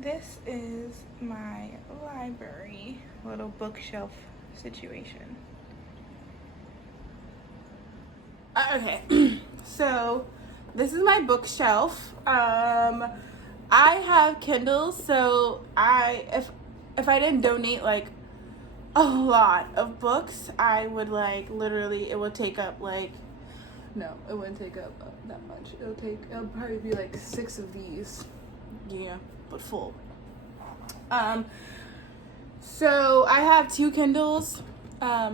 This is my library, little bookshelf situation. Okay, so this is my bookshelf. I have Kindles, so if I didn't donate like a lot of books, I would like literally, it would take up like, no, it wouldn't take up that much. It'll probably be like 6 of these. Yeah, but full. So I have 2 Kindles. Yeah,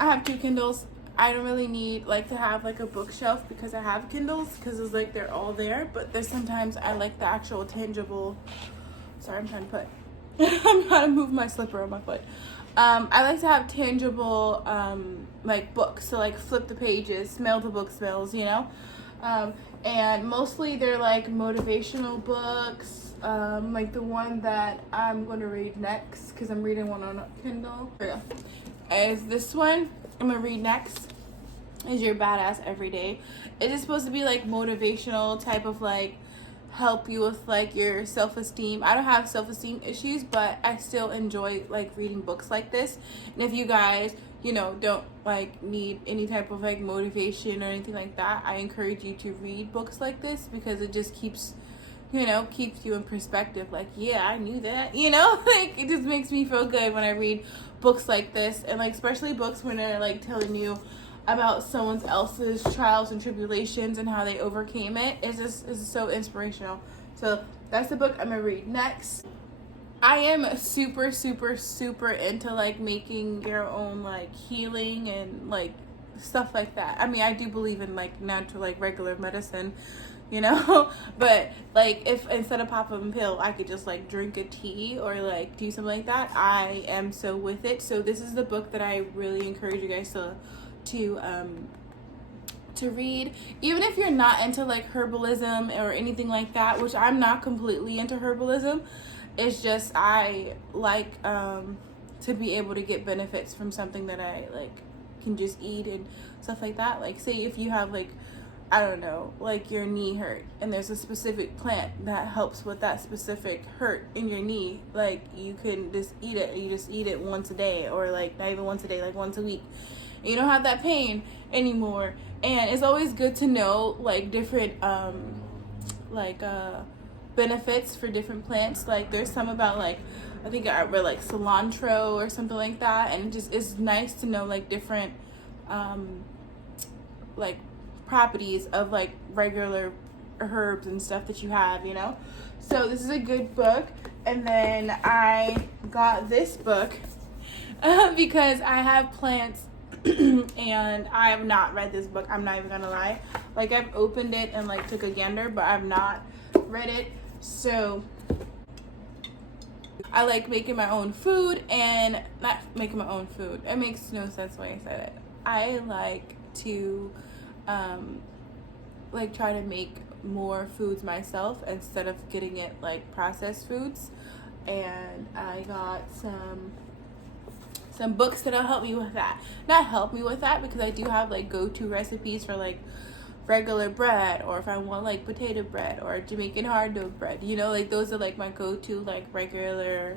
I have 2 Kindles. I don't really need like to have like a bookshelf because I have Kindles because it's like they're all there, but there's sometimes I like the actual tangible. Sorry, I'm trying to put I'm trying to move my slipper on my foot. I like to have tangible like books, so like flip the pages, smell the book smells, you know. And mostly they're like motivational books, like the one that I'm going to read next because I'm reading one on Kindle. Here we go. Is this one I'm gonna read next is Your Badass Every Day. It is supposed to be like motivational type of like help you with like your self-esteem. I don't have self-esteem issues, but I still enjoy like reading books like this. And if you guys, you know, don't like need any type of like motivation or anything like that, I encourage you to read books like this because it just keeps, you know, keeps you in perspective. Like, yeah, I knew that, you know. Like, it just makes me feel good when I read books like this, and like especially books when they're like telling you about someone else's trials and tribulations and how they overcame it. It's so inspirational. So that's the book I'm gonna read next. I am super into like making your own like healing and like stuff like that. I mean, I do believe in like natural, like regular medicine, you know. But like if instead of popping a pill I could just like drink a tea or like do something like that, I am so with it. So this is the book that I really encourage you guys to read, even if you're not into like herbalism or anything like that, which I'm not completely into herbalism. It's just I like to be able to get benefits from something that I like can just eat and stuff like that. Like say if you have like, I don't know, like your knee hurt and there's a specific plant that helps with that specific hurt in your knee, like you can just eat it. You just eat it once a day, or like not even once a day, like once a week. You don't have that pain anymore. And it's always good to know like different benefits for different plants. Like there's some about like, I think I read like cilantro or something like that, and it just it's nice to know like different like properties of like regular herbs and stuff that you have, you know. So this is a good book. And then I got this book because I have plants and I have not read this book. I'm not even gonna lie. Like I've opened it and like took a gander, but I've not read it. So I like making my own food, and not making my own food. It makes no sense when I said it. I like to like try to make more foods myself instead of getting it like processed foods. And I got some books that'll help me with that. Not help me with that, because I do have like go-to recipes for like regular bread, or if I want like potato bread or Jamaican hard dough bread, you know, like those are like my go-to like regular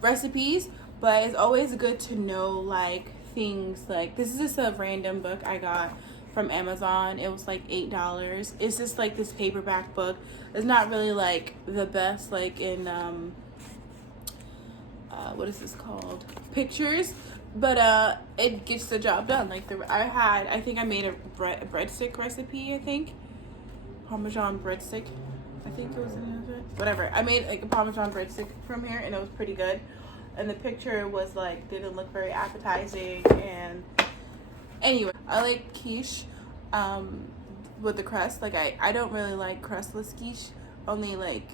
recipes. But it's always good to know like things like this. Is just a random book I got from Amazon. It was like $8. It's just like this paperback book. It's not really like the best like in what is this called, pictures, but it gets the job done. Like I think I made a breadstick recipe. I think Parmesan breadstick, I think it was in it. Whatever, I made like a Parmesan breadstick from here, and it was pretty good. And the picture was like didn't look very appetizing. And anyway, I like quiche with the crust. Like I don't really like crustless quiche, only like,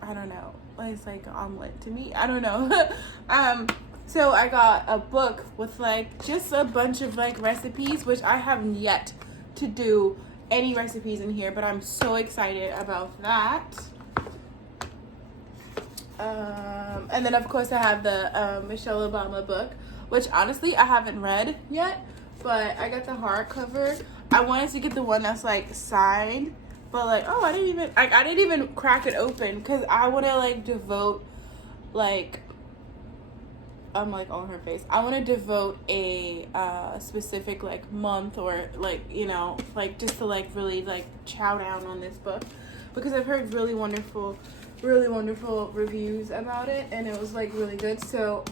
I don't know, it's like omelet to me. I don't know. So I got a book with like just a bunch of like recipes, which I haven't yet to do any recipes in here, but I'm so excited about that. And then of course I have the Michelle Obama book, which honestly I haven't read yet, but I got the hardcover. I wanted to get the one that's like signed, but like, oh, I didn't even crack it open because I want to like devote like, I'm like on her face. I want to devote a specific like month or like, you know, like just to like really like chow down on this book because I've heard really wonderful reviews about it and it was like really good. So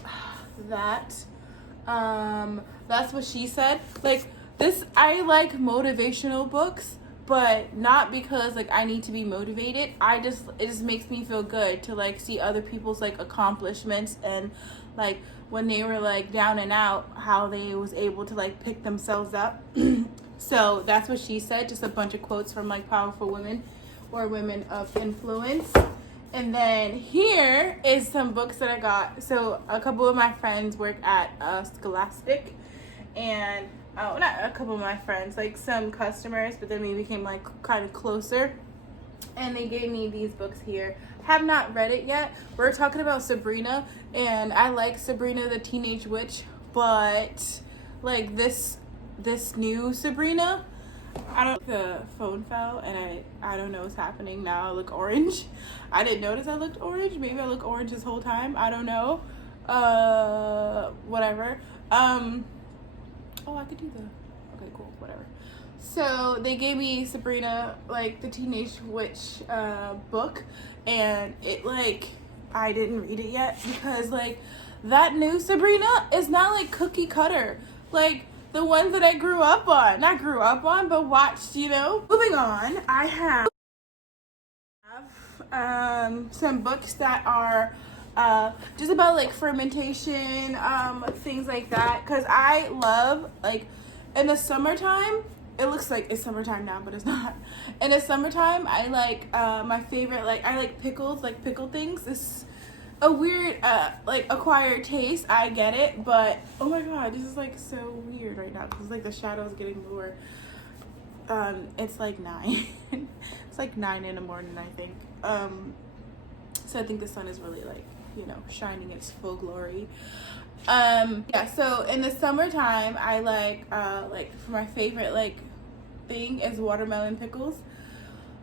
that's what she said. Like this, I like motivational books, but not because like I need to be motivated. It just makes me feel good to like see other people's like accomplishments and like when they were like down and out, how they was able to like pick themselves up. So that's what she said, just a bunch of quotes from like powerful women or women of influence. And then here is some books that I got. So a couple of my friends work at Scholastic, and not a couple of my friends, like some customers, but then we became like kind of closer. And they gave me these books here. Have not read it yet. We're talking about Sabrina, and I like Sabrina the Teenage Witch, but like this new Sabrina, the phone fell and I don't know what's happening now. I look orange. I didn't notice I looked orange. Maybe I look orange this whole time. I don't know. Whatever. Oh, I could do okay, cool, whatever. So they gave me Sabrina, like the Teenage Witch book, and it like I didn't read it yet because like that new Sabrina is not like cookie cutter. Like the ones that I grew up on. Not grew up on, but watched, you know. Moving on, I have some books that are just about like fermentation, things like that. Because I love, like, in the summertime, it looks like it's summertime now, but it's not. In the summertime, I like, my favorite, like, I like pickles, like pickled things. This a weird like acquired taste, I get it, but oh my god, this is like so weird right now because like the shadow is getting lower. It's like 9. It's like 9 in the morning, I think. So I think the sun is really like, you know, shining its full glory. Yeah, so in the summertime I like for my favorite like thing is watermelon pickles.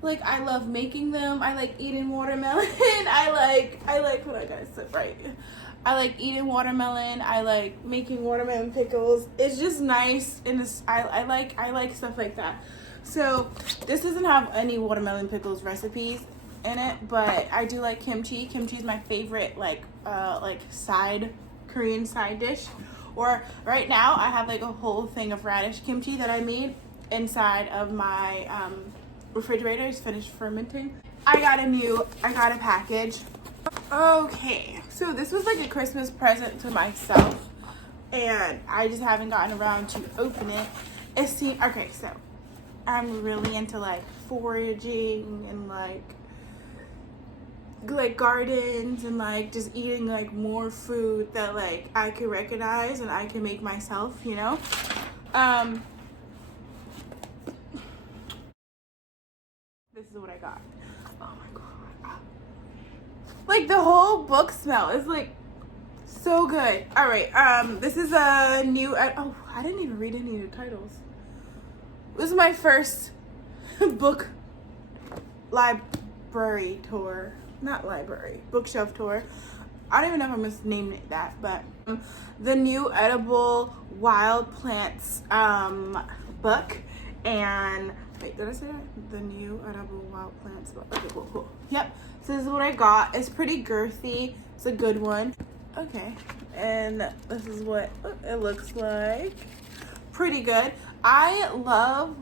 Like, I love making them. I like eating watermelon. I like, hold on guys, sit right. I like eating watermelon. I like making watermelon pickles. It's just nice, and I like stuff like that. So, this doesn't have any watermelon pickles recipes in it, but I do like kimchi. Kimchi is my favorite, like Korean side dish. Or, right now, I have like a whole thing of radish kimchi that I made inside of my, refrigerator is finished fermenting. I got a package. Okay, so this was like a Christmas present to myself, and I just haven't gotten around to open it. Okay, so I'm really into like foraging and like gardens and like just eating like more food that like I can recognize and I can make myself, you know. This is what I got. Oh my god. Like the whole book smell is like so good. All right. This is a new. Oh, I didn't even read any of the titles. This is my first book library tour. Not library. Bookshelf tour. I don't even know if I'm just naming it that, but the new edible wild plants book. And wait, did I say that? The new edible wild plants book. Okay, cool. Yep. So this is what I got. It's pretty girthy. It's a good one. Okay. And this is what it looks like. Pretty good. I love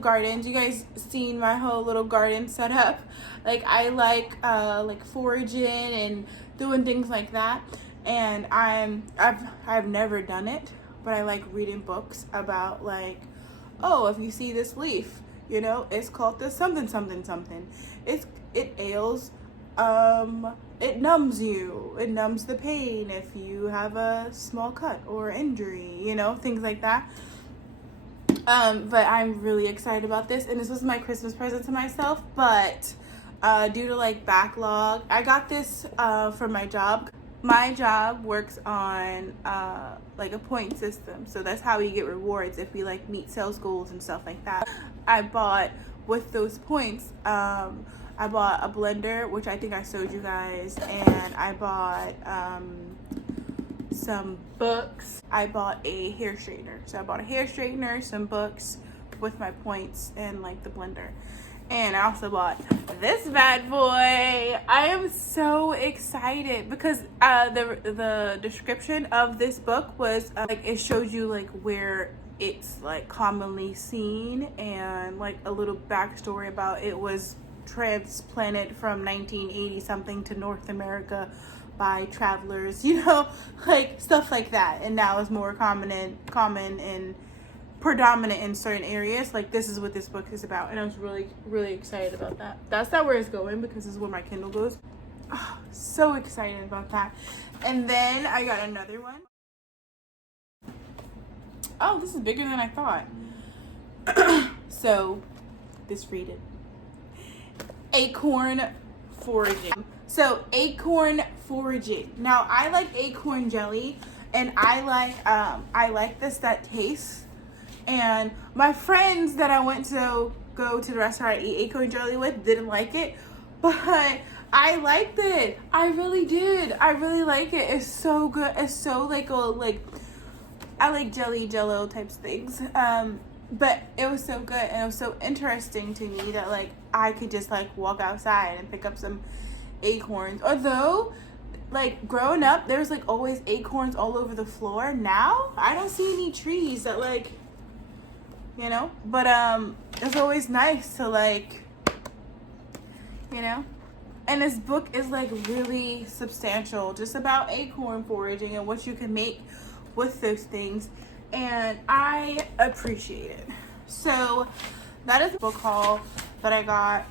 gardens. You guys seen my whole little garden setup. Like I like foraging and doing things like that. And I've never done it, but I like reading books about like, oh, if you see this leaf, you know, it's called this something. It ails, it numbs you. It numbs the pain if you have a small cut or injury, you know, things like that. But I'm really excited about this, and this was my Christmas present to myself, but due to like backlog, I got this from my job. My job works on like a point system, so that's how we get rewards if we like meet sales goals and stuff like that. I bought with those points, I bought a blender, which I think I showed you guys, and I bought some books. I bought a hair straightener. So I bought a hair straightener, some books with my points, and like the blender. And I also bought this bad boy. I am so excited because the description of this book was like, it showed you like where it's like commonly seen, and like a little backstory about it was transplanted from 1980 something to North America by travelers, you know, like stuff like that, and now is more common and predominant in certain areas. Like, this is what this book is about, and I was really excited about that. That's not where it's going because this is where my Kindle goes. Oh, so excited about that. And then I got another one. Oh, this is bigger than I thought. So this read it. Acorn foraging. So acorn foraging. Now I like acorn jelly, and I like this that tastes. And my friends that I went to go to the restaurant and eat acorn jelly with didn't like it, but I liked it. I really did. I really like it. It's so good. It's so like I like jello types things. But it was so good, and it was so interesting to me that like I could just like walk outside and pick up some acorns. Although like growing up there's like always acorns all over the floor. Now I don't see any trees that like, you know, but it's always nice to like, you know. And this book is like really substantial, just about acorn foraging and what you can make with those things, and I appreciate it. So that is the book haul that I got.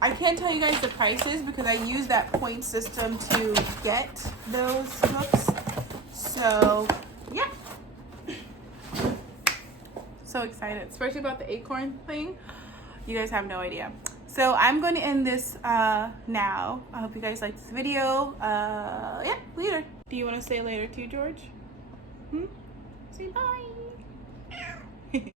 I can't tell you guys the prices because I use that point system to get those books. So yeah, so excited, especially about the acorn thing. You guys have no idea. So I'm going to end this now. I hope you guys liked this video. Yeah, later. Do you want to say later too, George? Say bye.